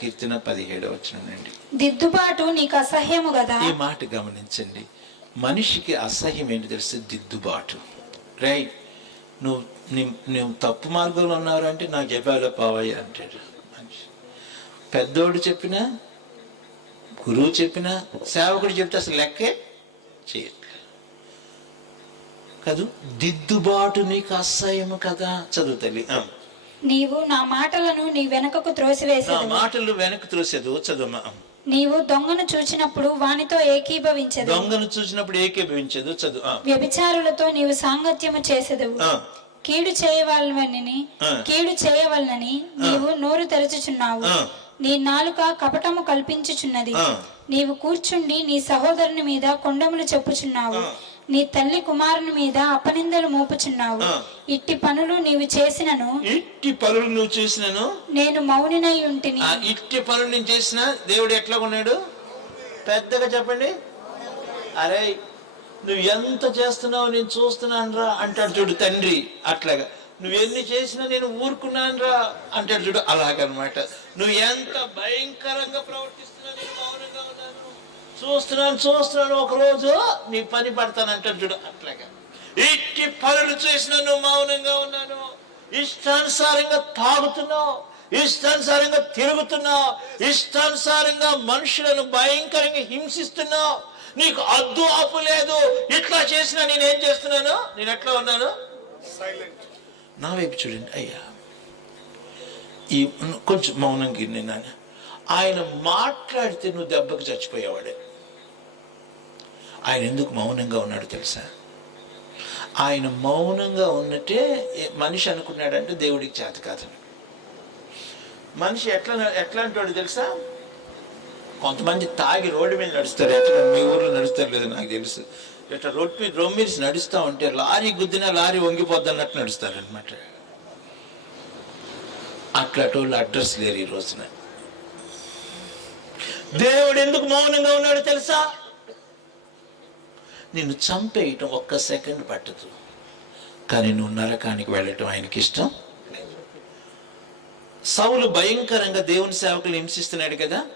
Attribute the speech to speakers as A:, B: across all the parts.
A: కీర్తన పదిహేడవ వచనండి
B: దిద్దుబాటు నీకు అసహ్యము కదా?
A: ఈ మాట గమనించండి. మనిషికి అసహ్యం ఏంటి తెలిసి దిద్దుబాటు. రైట్. నువ్వు నీ- నువ్వు తప్పు మార్గంలో ఉన్నారు అంటే నాకు చెప్పాలో పావయ్య అంటాడు మనిషి. పెద్దోడు చెప్పినా గురువు చెప్పినా సేవకుడు చెప్తే అసలు లెక్కే చేయట్లేదు కదూ? దిద్దుబాటు నీకు అసహ్యము కదా? చదువు తల్లి. ఆ.
B: నీవు నా మాటలను నీ వెనుకకు
A: నా
B: త్రోసివేసేది
A: మాటలు వెనక్కి త్రోసేదు చదువు.
B: నీవు దొంగను చూచినప్పుడు వానితో ఏకీభవించదు
A: దొంగను చూసినప్పుడు ఏకీభవించదు చదువు.
B: వ్యభిచారులతో నీవు సాంగత్యము చేసేదవు
A: ఆ.
B: కీడు చేయవలనని. కీడు చేయవలనని నీవు నోరు తెరచుచున్నావు. నీ నాలుక కపటము కల్పించుచున్నది. నీవు కూర్చుండి నీ సహోదరుని మీద కొండములు చెప్పుచున్నావు. నీ తల్లి కుమారుని మీద అపనిందలు మోపుచున్నావు. ఇట్టి పనులు నీవు చేసినను.
A: ఇట్టి పనులు నువ్వు చేసినాను?
B: నేను మౌనినై ఉంటిని.
A: ఆ ఇట్టి పనులు నేను చేసిన దేవుడు ఎట్లా ఉన్నాడు పెద్దగా చెప్పండి. అరే నువ్వు ఎంత చేస్తున్నావు నేను చూస్తున్నాను రా అంటాడు చూడు తండ్రి అట్లాగా. నువ్వు ఎన్ని చేసినా నేను ఊరుకున్నాను రా అంటాడు చూడు అలాగనమాట. నువ్వు ఎంత భయంకరంగా ప్రవర్తిస్తున్నా నేను మౌనంగా చూస్తున్నాను చూస్తున్నాను ఒక రోజు నీ పని పడతాను అంటాడు చూడు అట్లాగా. ఇట్టి పనులు చేసినా నువ్వు మౌనంగా ఉన్నాను. ఇష్టానుసారంగా తాగుతున్నావు ఇష్టానుసారంగా తిరుగుతున్నావు ఇష్టానుసారంగా మనుషులను భయంకరంగా హింసిస్తున్నావు. నీకు అద్దు ఆపు లేదు. ఇట్లా చేసినా నేను చేస్తున్నాను? నేను ఎట్లా ఉన్నాను? నా వైపు చూడండి అయ్యా. ఈ కొంచెం మౌనంగా నేను ఆయన మాట్లాడితే నువ్వు దెబ్బకి చచ్చిపోయేవాడే. ఆయన ఎందుకు మౌనంగా ఉన్నాడు తెలుసా? ఆయన మౌనంగా ఉన్నట్టే మనిషి అనుకున్నాడంటే దేవుడికి చేత కాదని మనిషి ఎట్లా ఎట్లాంటి వాడు తెలుసా? కొంతమంది తాగి రోడ్డు మీద నడుస్తారు ఎట్లా మీ ఊర్లో నడుస్తారు లేదు నాకు తెలుసు. ఇట్లా రోడ్డు మీద రోడ్ మీద నడుస్తూ ఉంటే లారీ గుద్దినా లారీ వంగిపోద్ది అన్నట్టు నడుస్తారు అనమాట అట్లాంటి వాళ్ళు అడ్రస్ లేరు ఈ రోజున. దేవుడు ఎందుకు మౌనంగా ఉన్నాడు తెలుసా? నిన్ను చంపేయటం ఒక్క సెకండ్ పట్టదు. కానీ నువ్వు నరకానికి వెళ్ళటం ఆయనకి ఇష్టం? సౌలు భయంకరంగా దేవుని సేవకులు హింసిస్తున్నాడు కదా?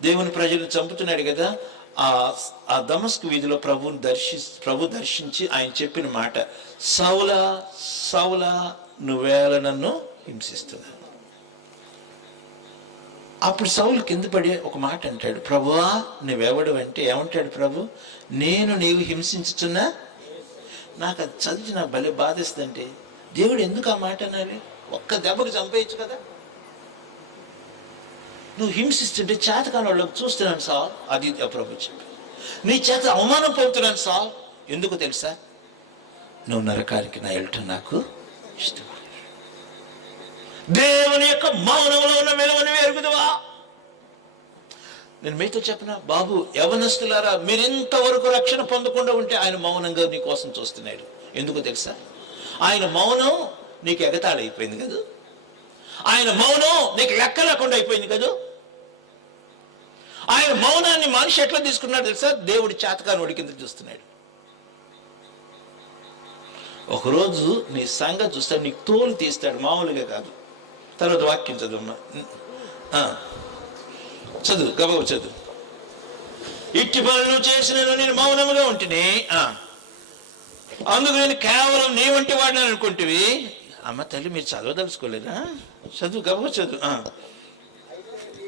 A: దేవుని ప్రజలు చంపుతున్నాడు కదా? ఆ ఆ దమస్కు వీధిలో ప్రభుని దర్శి ప్రభు దర్శించి ఆయన చెప్పిన మాట సౌలా సౌలా నువ్వేళ నన్ను హింసిస్తున్నాను అప్పుడు సౌలు కింద పడి ఒక మాట అంటాడు ప్రభువా నువ్వెవడు? అంటే ఏమంటాడు ప్రభు? నేను నీవు హింసించుతున్నా నాకు అది చదివి నాకు భలే బాధిస్తుందంటే దేవుడు ఎందుకు ఆ మాట అనాలి ఒక్క దెబ్బకు చంపేయచ్చు కదా. నువ్వు హింసిస్తుంటే చేతకాని వాళ్ళకి చూస్తున్నాను సార్ అది ప్రభు చెప్పి నీ చేత అవమానం పొందుతున్నాను సార్ ఎందుకు తెలుసా? నువ్వు నరకానికి నా వెళ్ళటం నాకు ఇష్టం దేవుని యొక్క మౌనంలో ఉన్న విలువను ఎరుగుదువా? నేను మీతో చెప్పిన? బాబు యవనస్తులారా మీరు ఇంతవరకు రక్షణ పొందకుండా ఉంటే ఆయన మౌనంగా నీ కోసం చూస్తున్నాడు. ఎందుకు తెలుసా? ఆయన మౌనం నీకు ఎగతాళి అయిపోయింది కదా? ఆయన మౌనం నీకు లెక్క లేకుండా అయిపోయింది కదా? ఆయన మౌనాన్ని మనిషి ఎట్లా తీసుకున్నాడు తెలుసా? దేవుడి చేతకాని వాడి కింద చూస్తున్నాడు. ఒకరోజు నీ సంగతి చూస్తాడు నీకు తోలు తీస్తాడు మామూలుగా కాదు. తర్వాత వాక్యం చదువు చదువు గబగబ చదువు. ఇట్టి పనులు చేసిన నేను మౌనముగా ఉంటుని అందుకు నేను కేవలం నీ వంటి వాడిని అనుకుంటేవి. అమ్మ తల్లి మీరు చదవదలుచుకోలేదా చదువు గబగబ చదువు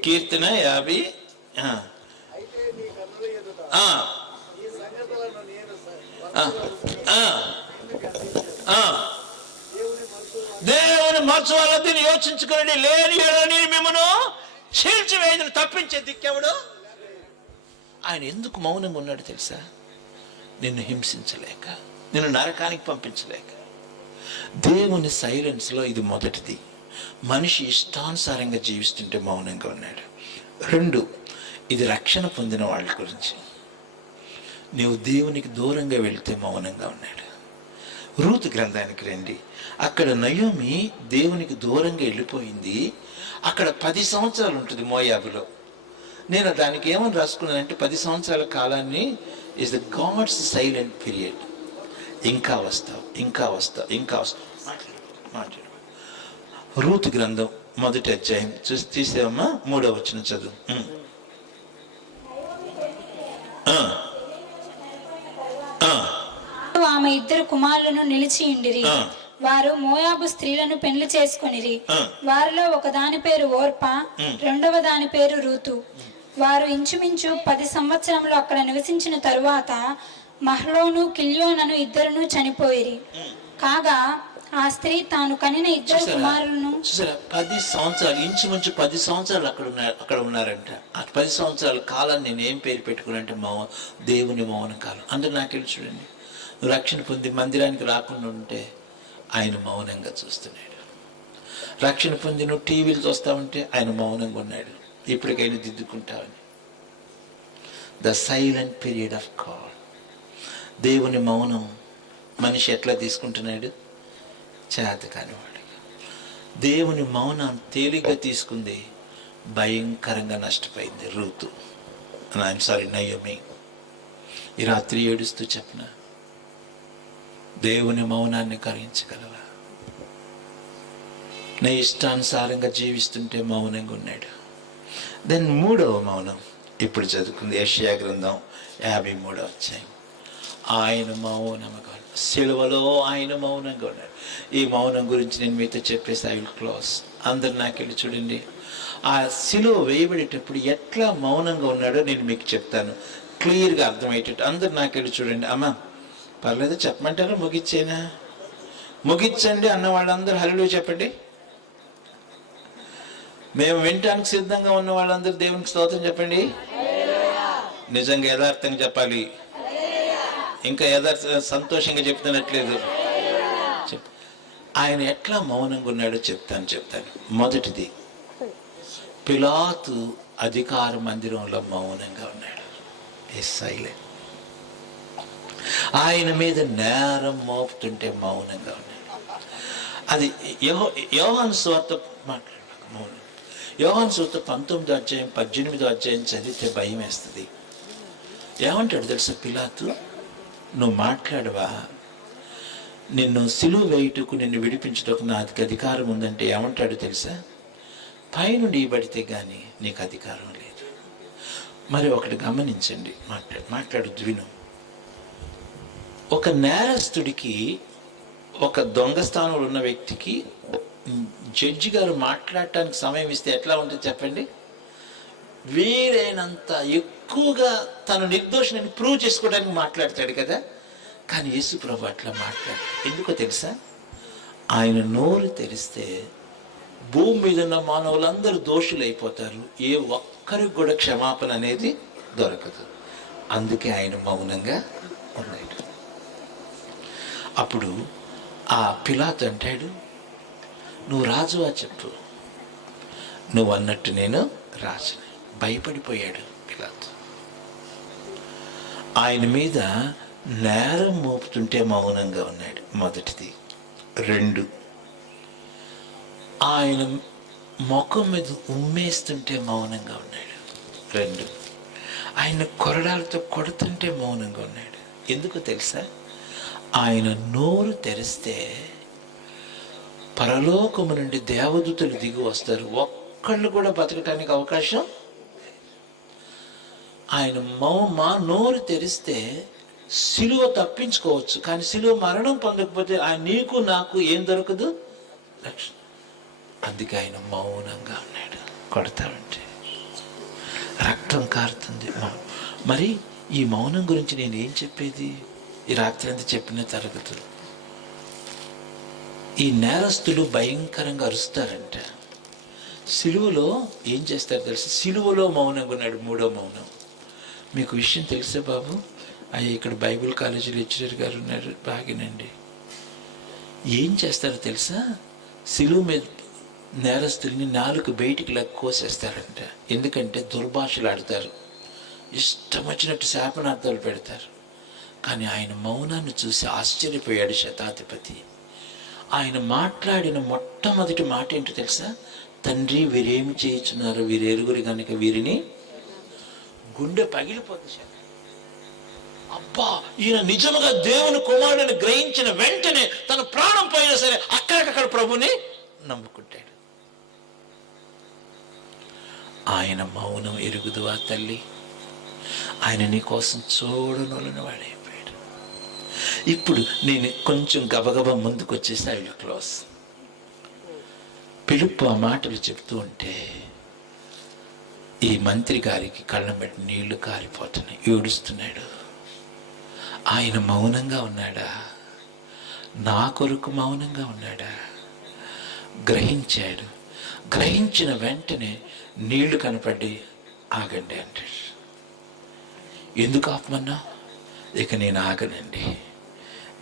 A: కీర్తన యాభై ఆ. దేవుని మర్చవాలని దీన్ని యోచించుకుని లేని మిమ్మను చీల్చివేయను తప్పించే దిక్కెవడు ఆయన ఎందుకు మౌనంగా ఉన్నాడు తెలుసా? నిన్ను హింసించలేక నిన్ను నరకానికి పంపించలేక. దేవుని సైలెన్స్లో ఇది మొదటిది. మనిషి ఇష్టానుసారంగా జీవిస్తుంటే మౌనంగా ఉన్నాడు. రెండు ఇది రక్షణ పొందిన వాళ్ళ గురించి. నీవు దేవునికి దూరంగా వెళితే మౌనంగా ఉన్నాడు. రూతు గ్రంథానికి రండి. అక్కడ నయోమి దేవునికి దూరంగా వెళ్ళిపోయింది. అక్కడ పది సంవత్సరాలు ఉంటుంది మోయాబులో. నేను దానికి ఏమని రాసుకున్నానంటే పది సంవత్సరాల కాలాన్ని is the God's silent period ఇంకా వస్తావు ఇంకా వస్తావు ఇంకా వస్తావు. మాట్లాడు రూతు గ్రంథం మొదటి అధ్యాయం. చూసి తీసావమ్మా మూడో వచ్చిన చదువు.
B: ఆమె ఇద్దరు కుమారులను నిలిచి ఉండిరి.
A: ఆ.
B: వారు మోయాబు స్త్రీలను పెళ్ళి చేసుకొనిరి.
A: ఆ.
B: వారిలో ఒక దాని పేరు ఓర్ప రెండవ దాని పేరు రూతు. వారు ఇంచుమించు పది సంవత్సరములు అక్కడ నివసించిన తరువాత మహ్లోను కిల్యోనను ఇద్దరును చనిపోయిరి. కాగా ఆ స్త్రీ తాను కనిన ఇద్దరు కుమారులను
A: పది సంవత్సరాలు ఇంచుమించు పది సంవత్సరాలు అక్కడ ఉన్నారు అక్కడ ఉన్నారంట. ఆ పది సంవత్సరాల కాలాన్ని నేను ఏం పేరు పెట్టుకున్నానంటే మౌ దేవుని మౌన కాలం అందరు నాకు వెళ్ళి చూడండి. రక్షణ పొంది మందిరానికి రాకుండా ఉంటే ఆయన మౌనంగా చూస్తున్నాడు. రక్షణ పొందిన టీవీలు చూస్తా ఉంటే ఆయన మౌనంగా ఉన్నాడు. ఇప్పటికైనా దిద్దుకుంటామని the silent period of God దేవుని మౌనం మనిషి ఎట్లా తీసుకుంటున్నాడు? చేత కానివాడిగా దేవుని మౌనం తేలిగ్గా తీసుకుంది. భయంకరంగా నష్టపోయింది రూతు. I'm sorry Naomi. ఈ రాత్రి ఏడుస్తూ చెప్పిన? దేవుని మౌనాన్ని కరించగలవా? నీ ఇష్టానుసారంగా జీవిస్తుంటే మౌనంగా ఉన్నాడు. దెన్ మూడవ మౌనం ఇప్పుడు చదువుకుంది. యెషయా గ్రంథం యాభై మూడవ అధ్యాయం. ఆయన మౌనంగా సెలవులో ఆయన మౌనంగా ఉన్నాడు. ఈ మౌనం గురించి నేను మీతో చెప్పేసి ఐ విల్ క్లోజ్ అందరు నాకెళ్ళి చూడండి. ఆ సిలువ వేయబడేటప్పుడు ఎట్లా మౌనంగా ఉన్నాడో నేను మీకు చెప్తాను. క్లియర్గా అర్థమయ్యేటట్టు అందరు నాకెళ్ళి చూడండి. అమ్మా పర్లేదు చెప్పమంటారా? ముగిచ్చేనా? ముగిచ్చండి అన్న వాళ్ళందరూ హల్లు చెప్పండి. మేము వినటానికి సిద్ధంగా ఉన్న వాళ్ళందరూ దేవునికి స్తోత్రం చెప్పండి. నిజంగా యథార్థంగా చెప్పాలి. ఇంకా యథార్థ సంతోషంగా చెప్తున్నట్లేదు. ఆయన ఎట్లా మౌనంగా ఉన్నాడో చెప్తాను చెప్తాను. మొదటిది పిలాతు అధికార మందిరంలో మౌనంగా ఉన్నాడు. ఈ సైలెంట్ ఆయన మీద నేరం మోపుతుంటే మౌనంగా ఉన్నాడు. అది యోహో యోహాను స్వార్త మాట్లాడక మౌనం. యోహాను స్వార్త పంతొమ్మిదో అధ్యాయం పద్దెనిమిదో అధ్యాయం చదివితే భయం వేస్తుంది. ఏమంటాడు తెలుసా పిలాతు? నువ్వు మాట్లాడవా? నిన్ను సిలువ వేయుటకు నిన్ను విడిపించుటకు నాకు అధికారం ఉందంటే ఏమంటాడు తెలుసా? పైనుండి ఇవ్వబడితే కానీ నీకు అధికారం లేదు. మరి ఒకటి గమనించండి. మాట్లాడు మాట్లాడు విను. ఒక నేరస్తుడికి ఒక దొంగ స్థానంలో ఉన్న వ్యక్తికి జడ్జి గారు మాట్లాడటానికి సమయం ఇస్తే ఎట్లా ఉంటుంది చెప్పండి? వీరైనంత ఎక్కువగా తను నిర్దోషిని ప్రూవ్ చేసుకోవడానికి మాట్లాడతాడు కదా. కానీ యేసు ప్రభు అట్లా మాట్లాడు. ఎందుకో తెలుసా? ఆయన నోరు తెరిస్తే భూమి మీద ఉన్న మానవులందరూ దోషులు అయిపోతారు. ఏ ఒక్కరికి కూడా క్షమాపణ అనేది దొరకదు. అందుకే ఆయన మౌనంగా ఉన్నాడు. అప్పుడు ఆ పిలాత్ అంటాడు నువ్వు రాజువా చెప్పు. నువ్వు అన్నట్టు నేను రాజుని. భయపడిపోయాడు పిలాత్. ఆయన మీద నేరం మోపుతుంటే మౌనంగా ఉన్నాడు మొదటిది. రెండు ఆయన ముఖం మీద ఉమ్మేస్తుంటే మౌనంగా ఉన్నాడు. రెండు ఆయన కొరడాలతో కొడుతుంటే మౌనంగా ఉన్నాడు. ఎందుకు తెలుసా? ఆయన నోరు తెరిస్తే పరలోకము నుండి దేవదూతలు దిగి వస్తారు. ఒక్కళ్ళు కూడా బతకటానికి అవకాశం ఆయన మౌ మా నోరు తెరిస్తే సిలువ తప్పించుకోవచ్చు. కానీ సిలువ మరణం పొందకపోతే ఆయన నీకు నాకు ఏం దొరకదు? లక్షణం అందుకే ఆయన మౌనంగా ఉన్నాడు. కొడతా ఉంటే రక్తం కారుతుంది. మరి ఈ మౌనం గురించి నేను ఏం చెప్పేది? ఈ రాత్రి అంతా చెప్పిన తరగతులు. ఈ నేరస్తులు భయంకరంగా అరుస్తారంట. సిలువలో ఏం చేస్తారు తెలుసు? సిలువలో మౌనంగా ఉన్నాడు మూడో మౌనం. మీకు విషయం తెలుసా బాబు? అయ్యా ఇక్కడ బైబిల్ కాలేజీ లెక్చరర్ గారు ఉన్నారు బాగినండి. ఏం చేస్తారో తెలుసా? సిలువ మీద నేరస్తుల్ని నాలుగు బయటికి లెక్క కోసేస్తారంట. ఎందుకంటే దుర్భాషలు ఆడతారు ఇష్టం వచ్చినట్టు శాపనార్థాలు పెడతారు. కానీ ఆయన మౌనాన్ని చూసి ఆశ్చర్యపోయాడు శతాధిపతి. ఆయన మాట్లాడిన మొట్టమొదటి మాట ఏంటో తెలుసా? తండ్రి వీరేమి చేయించున్నారు? వీరెరుగురి కనుక వీరిని గుండె పగిలిపోతుంది అబ్బా ఈయన నిజముగా దేవుని కుమారుడిని గ్రహించిన వెంటనే తన ప్రాణం పోయినా సరే అక్కడికక్కడ ప్రభుని నమ్ముకుంటాడు. ఆయన మౌనం ఎరుగుదువా తల్లి? ఆయన నీకోసం కోసం చూడనొలని ఇప్పుడు నేను కొంచెం గబగబా ముందుకు వచ్చేసి ఐ విల్ క్లోజ్ పిలుపు ఆ మాటలు చెప్తూ ఉంటే ఈ మంత్రి గారికి కళ్ళం పెట్టి నీళ్ళు కారిపోతున్నాయి. ఏడుస్తున్నాడు. ఆయన మౌనంగా ఉన్నాడా? నా కొరకు మౌనంగా ఉన్నాడా? గ్రహించాడు. గ్రహించిన వెంటనే నీళ్ళు కనపడి ఆగండి అంటాడు. ఎందుకు ఆపమన్నా? ఇక నేను ఆగనండి.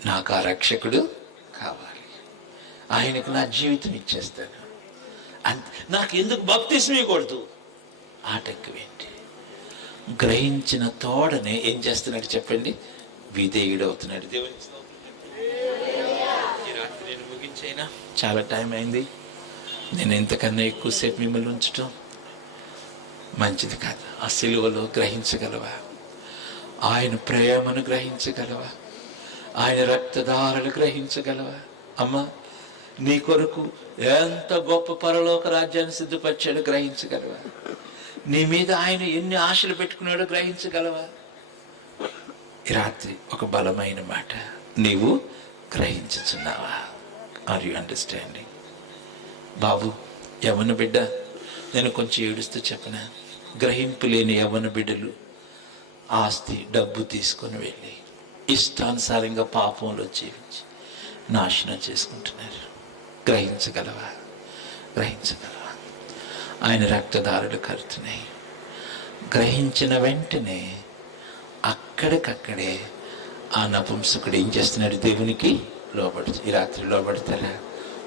A: నాకు ఆ రక్షకుడు కావాలి. ఆయనకు నా జీవితం ఇచ్చేస్తాను. అంత నాకు ఎందుకు బప్తిస్మ ఇవ్వకూడదు ఆటంకం ఏంటి గ్రహించిన తోడనే ఏం చేస్తున్నాడు చెప్పండి? విధేయుడు అవుతున్నాడు. దేవుని ఈ రాత్రి నేను ముగించైనా? చాలా టైం అయింది. నేను ఎంతకన్నా ఎక్కువసేపు మిమ్మల్ని ఉంచటం మంచిది కాదు. ఆ సిలువలో గ్రహించగలవా? ఆయన ప్రేమను గ్రహించగలవా? ఆయన రక్తధారలు గ్రహించగలవా? అమ్మా నీ కొరకు ఎంత గొప్ప పరలోక రాజ్యాన్ని సిద్ధపరిచాడో గ్రహించగలవా? నీ మీద ఆయన ఎన్ని ఆశలు పెట్టుకున్నాడో గ్రహించగలవా? ఈ రాత్రి ఒక బలమైన మాట నీవు గ్రహించుచున్నావా? ఆర్ యు అండర్స్టాండింగ్ బాబు యవన బిడ్డ నేను కొంచెం ఏడుస్తూ చెప్పిన? గ్రహింపు లేని యవన బిడ్డలు ఆస్తి డబ్బు తీసుకొని వెళ్ళి ఇష్టానుసారంగా పాపంలో జీవించి నాశనం చేసుకుంటున్నారు. గ్రహించగలవా? గ్రహించగలవా? ఆయన రక్తదారులు కరుతున్నాయి. గ్రహించిన వెంటనే అక్కడికక్కడే ఆ నపుంసకుడు ఏం చేస్తున్నాడు? దేవునికి లోబడు ఈ రాత్రి లోబడతారా?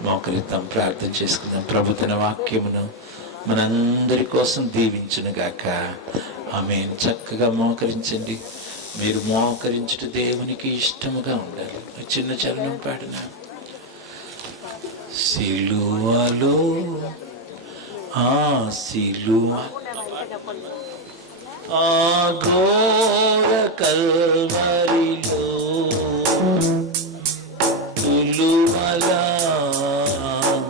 A: మోకరిద్దాం ప్రార్థన చేసుకుందాం. ప్రభుత్వ వాక్యమును మనందరి కోసం దీవించునుగాక. ఆమె చక్కగా మోకరించండి. మీరు మోకరించుట దేవునికి ఇష్టముగా ఉండాలి. చిన్న చరణం పాడిన. సిలువలో ఆ సిలువ ఆ ఘోర కల్వరిలో తులువల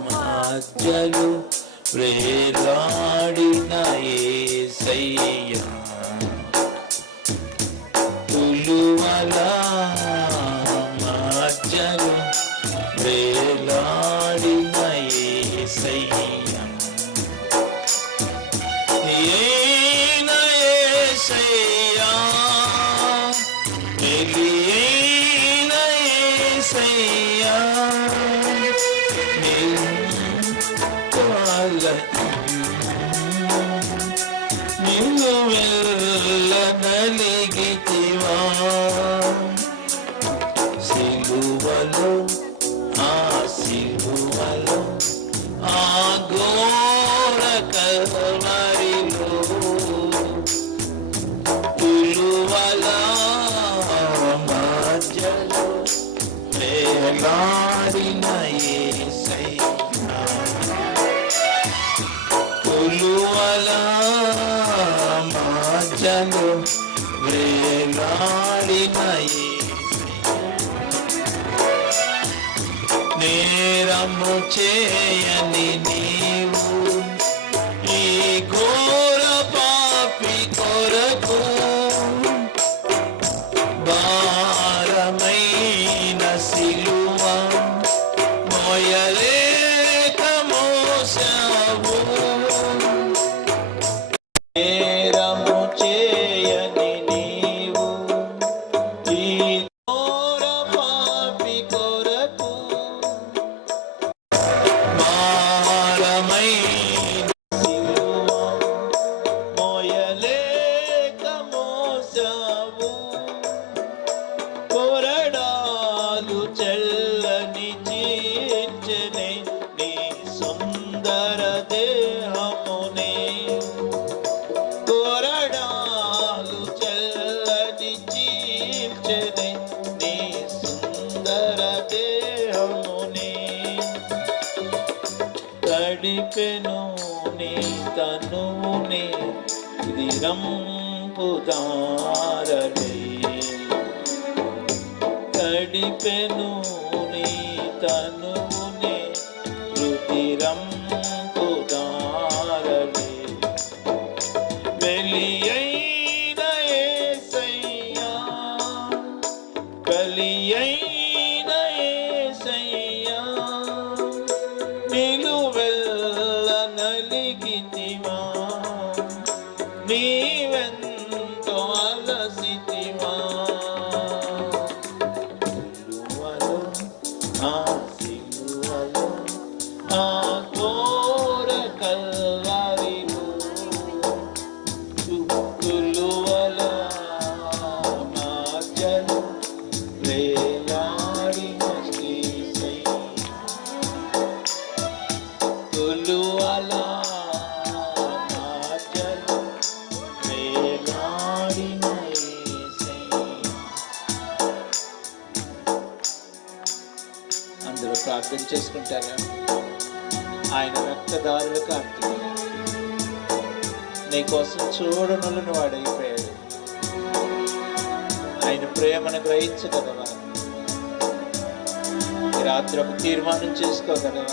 A: మధ్యలు ప్రేలాడిన ఏ సయ్య మధ్యలు తులువల మధ్యలో వేలాడిన యేసయ్యా నేరము చేయని open చేసుకుంటారా ఆయన రక్తదారులకు కార్తీక నీ కోసం చూడనులను అయిపోయాడు. ఆయన ప్రేమను గ్రహించగలవా? రాత్రి ఒక తీర్మానం చేసుకోగలవా?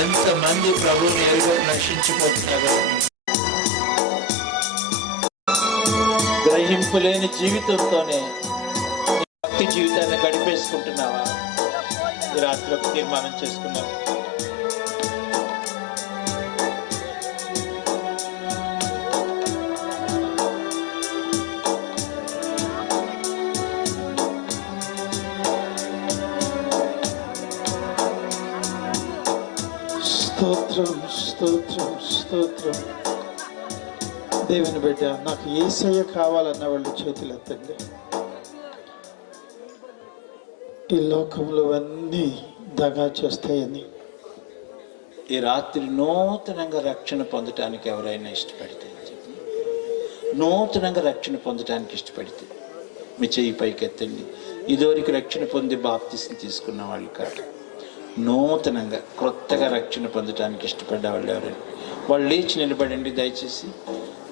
A: ఎంతమంది ప్రభుని ఎరుగో నశించిపోతున్నారు? గ్రహింపు లేని జీవితంతోనే నీ భక్తి జీవితాన్ని గడిపేసుకుంటున్నావా? ఈ రాత్రి ఒక తీర్మానం చేసుకున్నావు
C: స్తోత్రం స్తోత్రం స్తోత్రం. దేవుని బిడ్డ నాకు ఏసయ్య కావాలన్న వాళ్ళు చేతులు ఎత్తండి ఈ లోకంలో దగా చేస్తాయని.
A: ఈ రాత్రి నూతనంగా రక్షణ పొందటానికి ఎవరైనా ఇష్టపడితే నూతనంగా రక్షణ పొందటానికి ఇష్టపడితే మీ చెయ్యి పైకెత్తండి. ఇదివరకు రక్షణ పొంది బాప్తిస్ని తీసుకున్న వాళ్ళు కాదు. నూతనంగా క్రొత్తగా రక్షణ పొందటానికి ఇష్టపడ్డ వాళ్ళు ఎవరైనా. వాళ్ళు లేచి నిలబడండి దయచేసి.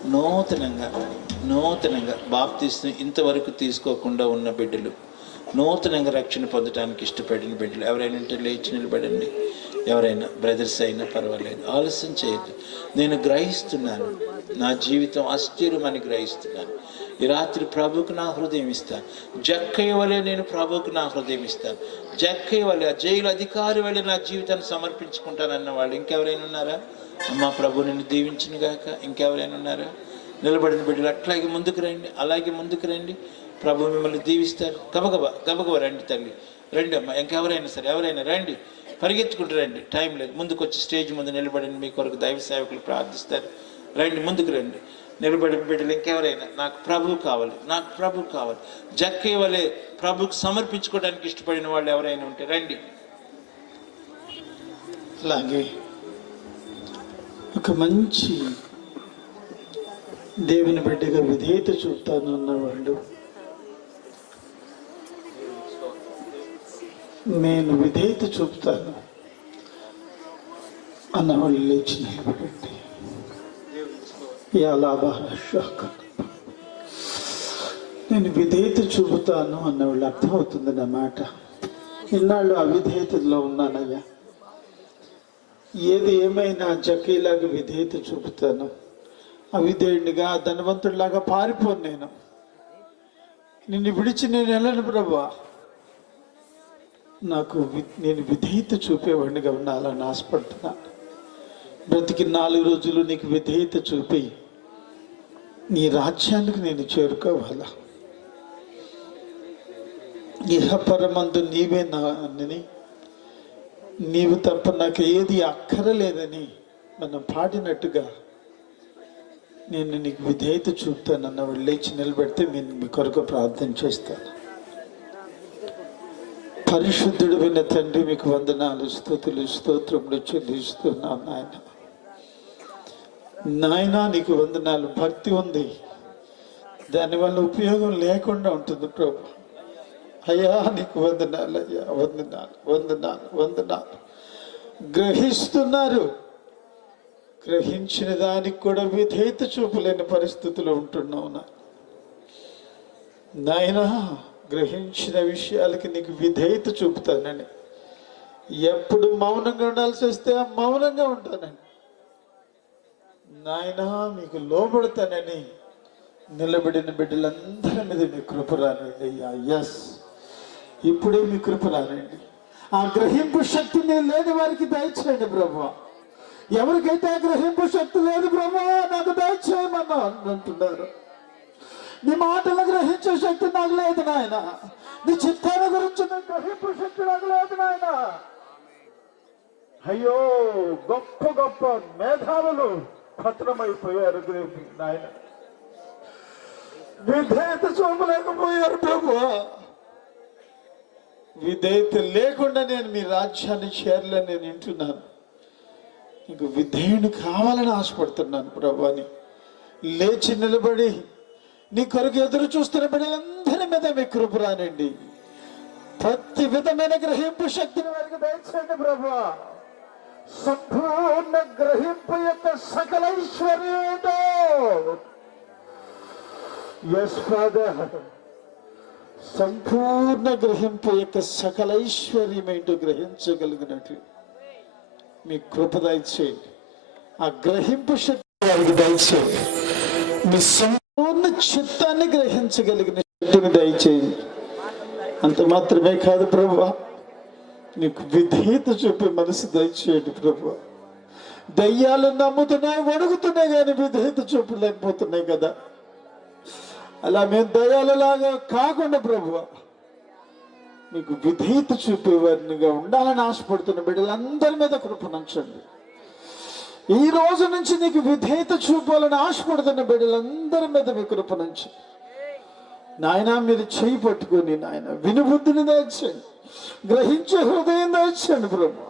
A: నూతనంగా నూతనంగా బాప్తిస్ని ఇంతవరకు తీసుకోకుండా ఉన్న బిడ్డలు నూతనంగా రక్షణ పొందటానికి ఇష్టపడిన బిడ్డలు ఎవరైనా ఉంటే లేచి నిలబడండి. ఎవరైనా బ్రదర్స్ అయినా పర్వాలేదు ఆలస్యం చేయొద్దు. నేను గ్రహిస్తున్నాను నా జీవితం ఆశ్చర్యమని గ్రహిస్తున్నాను. ఈ రాత్రి ప్రభుకు నా హృదయం ఇస్తాను. జక్కయ్య వలె నేను ప్రభుకు నా హృదయం ఇస్తాను. జక్కయ్య వలె ఆ జైలు అధికారి వలె నా జీవితాన్ని సమర్పించుకుంటానన్న వాళ్ళు ఇంకెవరైనా ఉన్నారా? అమ్మా ప్రభు నిన్ను దీవించిన గాక. ఇంకెవరైనా ఉన్నారా? నిలబడిన బిడ్డలు అట్లాగే ముందుకు రండి అలాగే ముందుకు రండి. ప్రభు మిమ్మల్ని దీవిస్తారు గబగబా గబగబా రండి తల్లి. రండి అమ్మ ఇంకెవరైనా సరే ఎవరైనా రండి. పరిగెత్తుకుంటూ రండి. టైం లేదు. ముందుకు వచ్చి స్టేజ్ ముందు నిలబడిన మీ కొరకు దైవ సేవకులు ప్రార్థిస్తారు. రండి ముందుకు రండి. నిలబడిన బిడ్డలు ఇంకెవరైనా నాకు ప్రభు కావాలి నాకు ప్రభు కావాలి. జక్కే వలె ప్రభుకు సమర్పించుకోవడానికి ఇష్టపడిన వాళ్ళు ఎవరైనా ఉంటే రండి.
C: అలాగే ఒక మంచి దేవుని బిడ్డగా విధేయత చూపుతాను నేను విధేయత చూపుతాను. అన్నవాళ్ళు లేచి నిలబడండి. నేను విధేయత చూపుతాను అన్నవాళ్ళు అర్థమవుతుంది నా మాట. ఇన్నాళ్ళు అవిధేయతలో ఉన్నానయ్యా. ఏది ఏమైనా జకీలాగా విధేయత చూపుతాను. అవిధేయుడిగా ధనవంతుడిలాగా పారిపోను నేను. నిన్ను విడిచి నేను వెళ్ళను ప్రభా. నాకు వి- నేను విధేయత చూపేవాడినిగా ఉండాలని ఆశపడుతున్నాను బ్రతికి నాలుగు రోజులు నీకు విధేయత చూపి నీ రాజ్యానికి నేను చేరుకోవాలా? ఇహపరమందు నీవే నాని నీవు తప్ప నాకు ఏది అక్కరలేదని మనం పాడినట్టుగా నేను నీకు విధేయత చూపుతానన్న వాళ్ళు లేచి నిలబెడితే నేను మీ కొరకు ప్రార్థన చేస్తాను. పరిశుద్ధుడు విన్న తండ్రి మీకు వందనాలు స్థుతులు స్తోత్రములు చెల్లిస్తున్నాను నాయన. నాయన నీకు వందనాలు. భక్తి ఉంది. దానివల్ల ఉపయోగం లేకుండా ఉంటుంది ప్రభు. అయ్యా నీకు వందనాలు అయ్యా. వందనాలు వందనాలు వందనాలు. గ్రహిస్తున్నారు. గ్రహించిన దానికి కూడా విధేయత చూపలేని పరిస్థితులు ఉంటున్నావు నా నాయనా గ్రహించిన విషయాలకి నీకు విధేయత చూపుతానని ఎప్పుడు మౌనంగా ఉండాల్సి వస్తే ఆ మౌనంగా ఉంటానని నాయనా మీకు లోబడతానని నిలబడిన బిడ్డలందరి మీద మీ కృప రానండి ఎస్ ఇప్పుడే మీ కృప రానండి ఆ గ్రహింపు శక్తిని లేని వారికి దయచేయండి ప్రభు. ఎవరికైతే ఆ గ్రహింపు శక్తి లేదు ప్రభు నాకు దయచేయమన్నా అంటున్నారు. నీ మాటలు గ్రహించే శక్తి నాకు లేదు నాయన. నీ చిత్తాన్ని గురించి నాకు గ్రహింపు శక్తి నాకు లేదు నాయన. అయ్యో గొప్ప గొప్ప మేధావులు పత్రమైపోయారు నాయన. విధేయత చూపలేకపోయారు ప్రభు. విధేయత లేకుండా నేను మీ రాజ్యాన్ని చేరలే నేను వింటున్నాను. నీకు విధేయుని కావాలని ఆశపడుతున్నాను ప్రభు అని. లేచి నిలబడి నీ కొరకు ఎదురు చూస్తున్న బిడ్డలందరి మీద మీ కృప రానండి ప్రతి విధమైన గ్రహింపు శక్తిని వారికి దయచేయండి ప్రభు. సంపూర్ణ గ్రహింపు యొక్క సకల ఎస్ ఫాదర్ సంపూర్ణ గ్రహింపు యొక్క సకల ఐశ్వర్యం ఏంటో గ్రహించగలిగినట్లు మీ కృప దయచేయండి. ఆ గ్రహింపు శక్తి వారికి దయచేయండి. మీ సంపూర్ణ చిత్తాన్ని గ్రహించగలిగిన శక్తిని దయచేయండి అంత మాత్రమే కాదు ప్రభు నీకు విధేయత చూపే మనసు దయచేయండి ప్రభు దయ్యాలు నమ్ముతున్నాయి వణుకుతున్నాయి కానీ విధేయత చూపలేకపోతున్నాయి కదా. అలా మేము దయ్యాలలాగా కాకుండా ప్రభు మీకు విధేయత చూపేవారినిగా ఉండాలని ఆశపడుతున్న బిడ్డలందరి మీద కృపణించండి ఈ రోజు నుంచి నీకు విధేయత చూపాలని ఆశపడుతున్న బిడ్డలందరి మీద మీ నుంచి. నాయన మీరు చేయి పట్టుకొని నాయన వినుబుద్ధిని దాచండి గ్రహించే హృదయం దాచండి ప్రభు.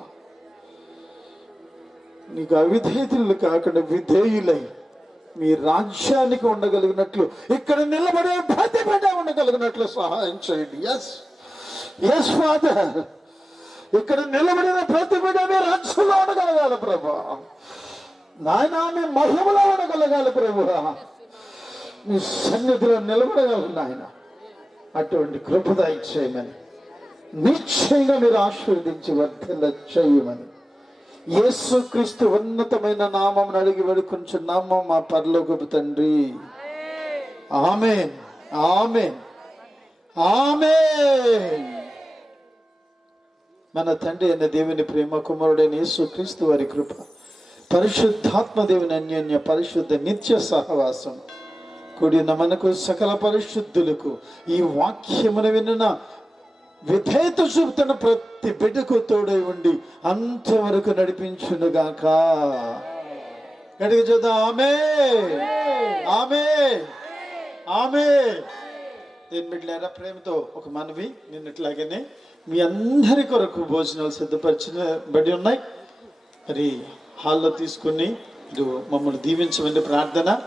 C: నీకు అవిధేయులు కాకుండా విధేయులై మీ రాజ్యానికి ఉండగలిగినట్లు ఇక్కడ నిలబడే ప్రతి బిడ్డ ఉండగలిగినట్లు సహాయం చేయండి. ఎస్ ఎస్ ఫాదర్ ఇక్కడ నిలబడిన ప్రతి బిడ్డ మీ రాజ్యంలో ఉండగలగాలి ప్రభా. నాయన మీ మహిమలో ఉండగలగాలి ప్రభు. మీ సన్నిధిలో నిలబడగలరు నాయన. అటువంటి కృపద ఇచ్చేయమని నిశ్చయంగా మీరు ఆశీర్వదించి వర్ధల చేయమని. యేసు క్రీస్తు ఉన్నతమైన నామం అడిగి వేడుకుంటున్నాము మా పరలోకపు తండ్రి. ఆమె ఆమె ఆమె మన తండ్రి అయిన దేవుని ప్రేమ కుమారుడైన యేసు క్రీస్తు వారి కృప. పరిశుద్ధాత్మ దేవుని అన్యోన్య పరిశుద్ధ నిత్య సహవాసం. కూడిన మనకు సకల పరిశుద్ధులకు ఈ వాక్యమును విన్న విధేయత చూపుతున్న ప్రతి బిడ్డకు తోడై ఉండి అంతవరకు నడిపించునుగాక. గడిగ చూద్దాం ఆమె ఆమె ఆమె దీని బిడ్డలారా ప్రేమతో ఒక మనవి నిన్నట్లాగానే మీ అందరి కొరకు భోజనాలు సిద్ధపరిచిన బడి ఉన్నాయి. మరి హాల్లో తీసుకుని మమ్మల్ని దీవించమని ప్రార్థన.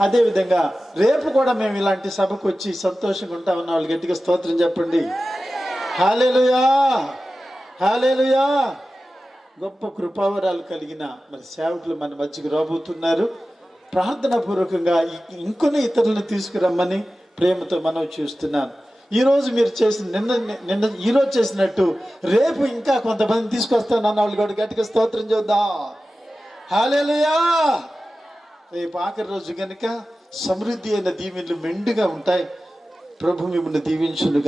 C: అదేవిధంగా రేపు కూడా మేము ఇలాంటి సభకు వచ్చి సంతోషంగా ఉంటా ఉన్న వాళ్ళు గట్టిగా స్తోత్రం చెప్పండి. హాలేలుయా! హాలేలుయా! గొప్ప కృపావరాలు కలిగిన మరి సేవకులు మన మధ్యకి రాబోతున్నారు. ప్రార్థన పూర్వకంగా ఇంకొన్ని ఇతరులను తీసుకురమ్మని ప్రేమతో మనం చూస్తున్నాను. ఈరోజు మీరు చేసిన నిన్న నిన్న ఈ రోజు చేసినట్టు రేపు ఇంకా కొంతమంది తీసుకొస్తాను అన్న వాళ్ళు కూడా గట్టిగా స్తోత్రం చూద్దాం. హాలేలుయా. రేపు ఆఖరి రోజు కనుక సమృద్ధి అయిన దీవెనలు మెండుగా ఉంటాయి. ప్రభు మిమ్మల్ని దీవించునుగా.